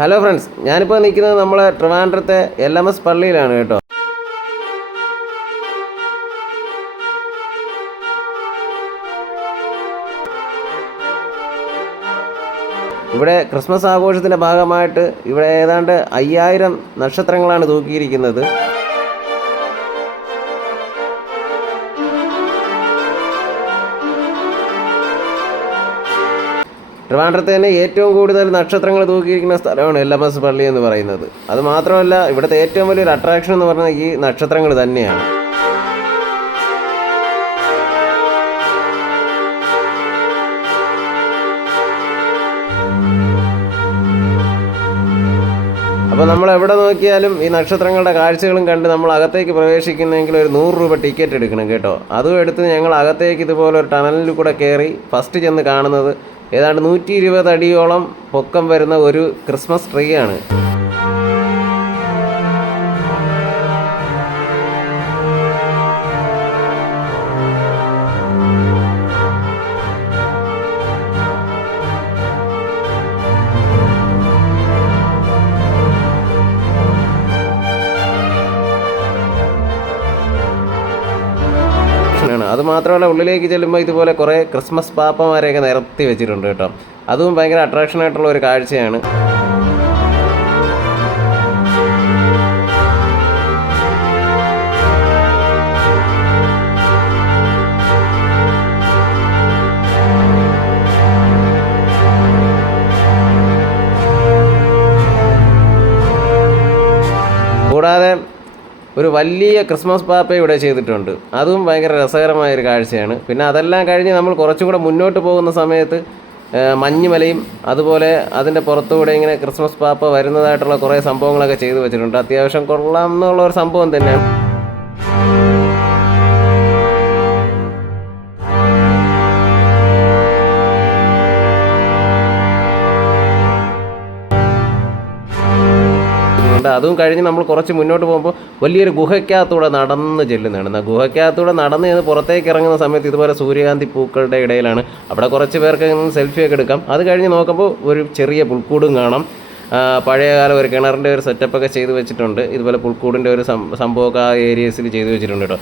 Hello friends, ഞാനിപ്പോൾ നിൽക്കുന്നത് നമ്മളെ ട്രിവാൻഡ്രത്തെ LMS പള്ളിയിലാണ് കേട്ടോ. ഇവിടെ ക്രിസ്മസ് ആഘോഷത്തിൻ്റെ ഭാഗമായിട്ട് ഇവിടെ ഏതാണ്ട് 5000 നക്ഷത്രങ്ങളാണ് തൂക്കിയിരിക്കുന്നത്. ട്രിവാൻഡ്രത്തെ തന്നെ ഏറ്റവും കൂടുതൽ നക്ഷത്രങ്ങൾ തൂക്കിയിരിക്കുന്ന സ്ഥലമാണ് LMS പള്ളി എന്ന് പറയുന്നത്. അത് മാത്രമല്ല, ഇവിടുത്തെ ഏറ്റവും വലിയൊരു അട്രാക്ഷൻ എന്ന് പറയുന്നത് ഈ നക്ഷത്രങ്ങൾ തന്നെയാണ്. അപ്പോൾ നമ്മൾ എവിടെ നോക്കിയാലും ഈ നക്ഷത്രങ്ങളുടെ കാഴ്ചകളും കണ്ട് നമ്മൾ അകത്തേക്ക് പ്രവേശിക്കുന്നെങ്കിൽ ഒരു 100 രൂപ ടിക്കറ്റ് എടുക്കണം കേട്ടോ. അതും എടുത്ത് ഞങ്ങൾ അകത്തേക്ക് ഇതുപോലെ ഒരു ടണലിൽ കൂടെ കയറി ഫസ്റ്റ് ചെന്ന് കാണുന്നത് ഏതാണ്ട് 120 അടിയോളം പൊക്കം വരുന്ന ഒരു ക്രിസ്മസ് ട്രീ ആണ്. അത് മാത്രമല്ല, ഉള്ളിലേക്ക് ചെല്ലുമ്പോൾ ഇതുപോലെ കുറേ ക്രിസ്മസ് പാപ്പമാരെയൊക്കെ നിരത്തി വെച്ചിട്ടുണ്ട് കേട്ടോ. അതും ഭയങ്കര അട്രാക്ഷനായിട്ടുള്ള ഒരു കാഴ്ചയാണ്. കൂടാതെ ഒരു വലിയ ക്രിസ്മസ് പാപ്പ ഇവിടെ ചെയ്തിട്ടുണ്ട്. അതും ഭയങ്കര രസകരമായൊരു കാഴ്ചയാണ്. പിന്നെ അതെല്ലാം കഴിഞ്ഞ് നമ്മൾ കുറച്ചും കൂടെ മുന്നോട്ട് പോകുന്ന സമയത്ത് മഞ്ഞുമലയും അതുപോലെ അതിൻ്റെ പുറത്തുകൂടെ ഇങ്ങനെ ക്രിസ്മസ് പാപ്പ വരുന്നതായിട്ടുള്ള കുറേ സംഭവങ്ങളൊക്കെ ചെയ്തു വെച്ചിട്ടുണ്ട്. അത്യാവശ്യം കൊള്ളാം എന്നുള്ള ഒരു സംഭവം തന്നെയാണ്. അതും കഴിഞ്ഞ് നമ്മൾ കുറച്ച് മുന്നോട്ട് പോകുമ്പോൾ വലിയൊരു ഗുഹയ്ക്കകത്തൂടെ നടന്ന് ചെല്ലുന്നതാണ്. ഗുഹയ്ക്കകത്തൂടെ നടന്ന് ചെന്ന് പുറത്തേക്ക് ഇറങ്ങുന്ന സമയത്ത് ഇതുപോലെ സൂര്യകാന്തി പൂക്കളുടെ ഇടയിലാണ്. അവിടെ കുറച്ച് പേർക്ക് സെൽഫിയൊക്കെ എടുക്കാം. അത് കഴിഞ്ഞ് നോക്കുമ്പോൾ ഒരു ചെറിയ പുൽക്കൂടും കാണാം. പഴയകാലം ഒരു കിണറിൻ്റെ ഒരു സെറ്റപ്പൊക്കെ ചെയ്ത് വെച്ചിട്ടുണ്ട്. ഇതുപോലെ പുൽക്കൂടിൻ്റെ ഒരു സംഭവമൊക്കെ ആ ഏരിയസിൽ ചെയ്ത് വെച്ചിട്ടുണ്ട് കേട്ടോ.